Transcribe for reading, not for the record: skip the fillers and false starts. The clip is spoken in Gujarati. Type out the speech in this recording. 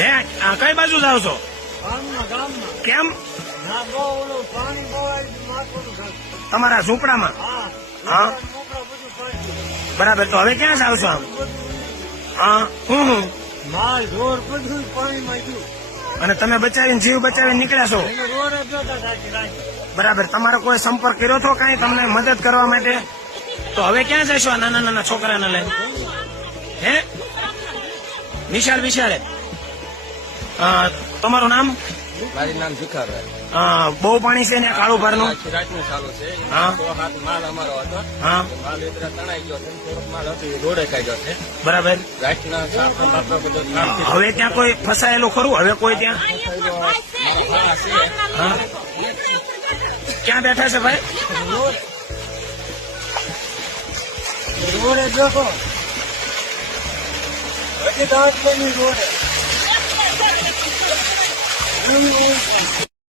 હે કઈ બાજુ જાવ છો? કેમ? તમારા ઝૂંપડામાં? હા બરાબર. તો હવે ક્યાં જાવ છો આમ? હા હું માલ ઢોર બધું પાણીમાં ગયું અને તમે બચાવીને જીવ બચાવીને નીકળ્યા છો? એને રોડે જોતા સાચી રાખી. બરાબર. તમારો કોઈ સંપર્ક કર્યો હતો કઈ તમને મદદ કરવા માટે? તો હવે ક્યાં જશો આ નાના નાના છોકરાને લઈને? હે વિશાળ વિશાળે. તમારું નામ? મારું નામ ભીખાભાઈ. બહુ પાણી છે ને કાળું ભારનું? રાતનું ચાલુ છે. હા. 6-7 માલ અમારો હતો. હા માલ એટલા તણાઈ ગયો છે. થોડોક માલ હતો એ રોડે કાઢ્યો છે. બરાબર. રાતના સાફા બાપા બધું કામ છે. હવે ત્યાં કોઈ ફસાયેલું ખરું? હવે કોઈ ત્યાં? હા ક્યાં બેઠા છે ભાઈ? રોડે જોતો હજી દાંત બની રોડે